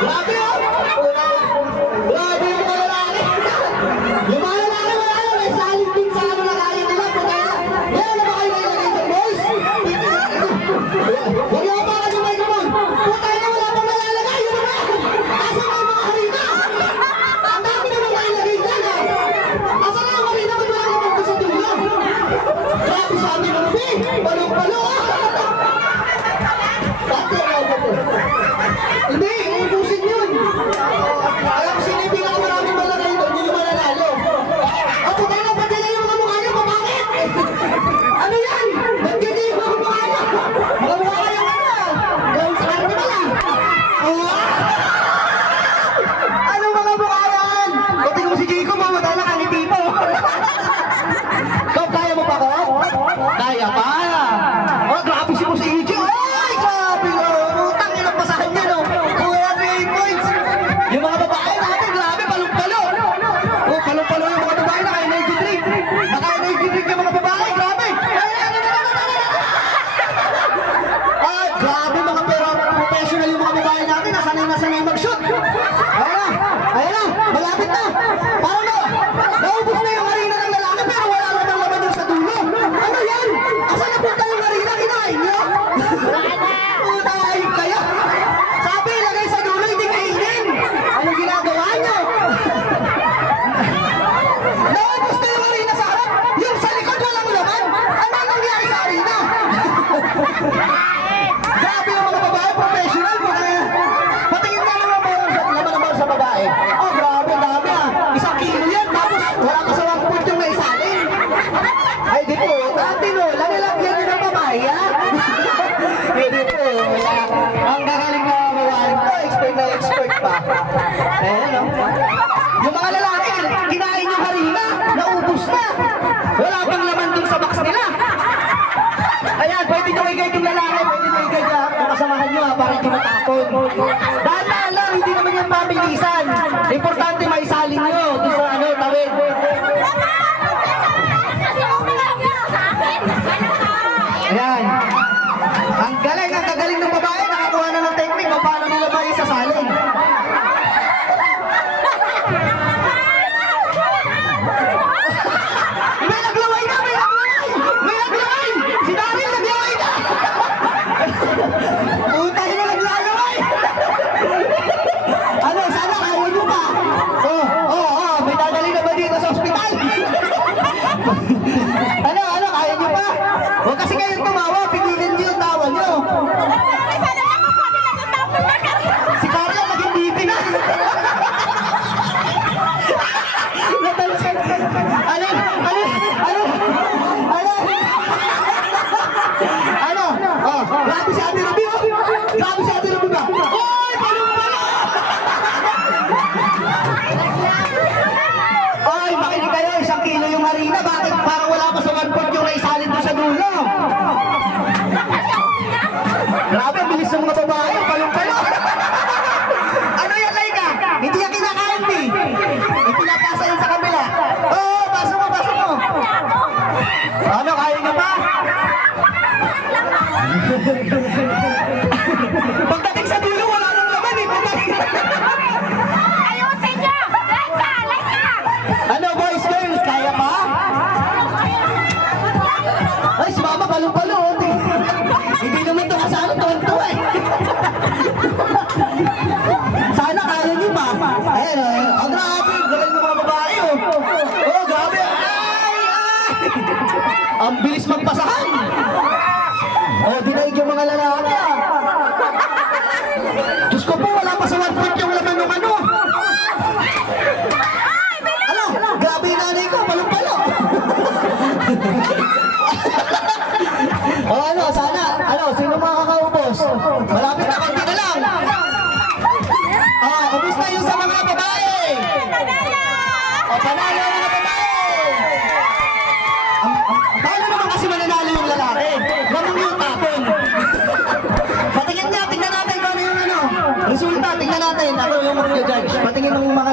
Grabe oh! Grabe yung mga lalaki! Yung mga lalaki wala na, may saling din sa ano lalayan nila. Putay na! Yan, ano ba kayo nilagay dyan, boys? Huwag yung mga kamay naman! Putay na, wala pang nalalagay! Yun naman! Asa na yung mga harina? Ang dami naman nailagay dyan ah! Asa na yung harina? Ba't wala naman ko sa tulong? Grabe sa amin naman eh! Palong-palo ah! Hindi, ubusin yun. Alam ko sino yung pinakamaraming malagay doon, yun yung mananalo. Ako tayo na, ba't ganyan yung mga mukha niyo? Bakit? Ano yan? Ba't ganyan yung mga mukha niyo? Mga mukha kayong ano? Gawin sa karne pala. Ano mga mukha yan? Pati ko si Chico, mamatay na kaniti mo. Ikaw, kaya mo pa ko? Kaya pa. Oh, grabe si Chico. Ay, grabe nga. Utang yun ang pasahan niya, no? Kuya, 3 points. Yung mga babae natin, grabe, palong-palo. Oh, palong-palo yung mga babae na kaya nag-drink. Naka-nag-drink yung mga babae, grabe. Ay, grabe mga professional yung mga babae natin. Nasanay mag-shoot. Ayan na, malapit na. Parang na, naubos na yung harina ng lalaki pero wala naman laman yung sa dulo. Ano yan? Asa na punta yung harina? Kinain nyo? Utay kayo. Sabi, ilagay sa dulo, hindi kainin. Anong ginagawa nyo? Naubos na yung harina sa harap. Yung sa likod walang laman. Ano nangyari sa harina? Grabe yung mga babae, professional. Patingin nga naman naman sa babae. Oh, grabe, dami ah. 1 kilo yan, tapos wala ka sa 1 foot yung naisalin. Ay, di po, dati no, lalagyan nyo ng babae, ha? Hindi po, ang gagaling na babae ko, expert na expert pa. Ayan, no? Yung mga lalaki, kinain yung harina, naubos na. Wala pang laman dun sa box nila. Ayan, pwede nyo i-guide yung lalaki, pwede nyo i-guide yung kasamahan nyo, ha, para hindi matapon. Dahil lang, hindi naman yung pabilisan. Importante maisalin nyo doon sa ano, tawid. Ayan. Ang gagaling ng babae, nakakuha na ng technique kung paano nila ba isasalin. May naglaway na! May naglaway! May naglaway! Si Daryl naglaway na! Utay na naglalaway! Ano, sana kaya nyo pa? May dadali na ba dito sa ospital? Ano, kaya nyo pa? Huwag kasi kayong tumawa, pigilin nyo yung tawa nyo. Si Carla naging bibi na. Natalsin. Ano? Grabe si Ate Ruby, oh! Grabe si Ate Ruby ba? Oy, palong-palo! Ay, makinig kayo, 1 kilo yung harina. Bakit parang wala pa sa 1 foot yung naisalin doon sa dulo? Grabe, bilis ng mga babae, palong-palo. Ano yan, Laika? Hindi yan kinakain, di. Ipinapasa yan sa kabila. Oo, paso mo. Ano, kaya nyo pa? Pagdating sa dulo, wala nang laman eh. Ayusin niyo! Laika! Ano, boys, girls, kaya pa? Ay, si Mama, palong-palo. Hindi naman ito kasama, tuwan-tuwa eh. Sana kaya niyo pa. Ayan, grabe, galing ng mga babae oh. Oh, grabe. Ay! Ang bilis magpasahan. Oh, dinaig yung mga lalaki ah. Diyos ko po, wala pa sa 1 foot yung laman ng ano. Ano? Grabe yung nanay ko, palong-palo. Oh, ano, sana, sino makakaubos? Malapit na, konti na lang. Ubos na yung sa mga babae. Panalo ang mga babae. Paano naman kasi mananalo yung lalaki? Ganun yung tapon. Tingnan natin kung ano yung resulta. Tingnan natin. Ako yung mag-judge. Patingin ng mga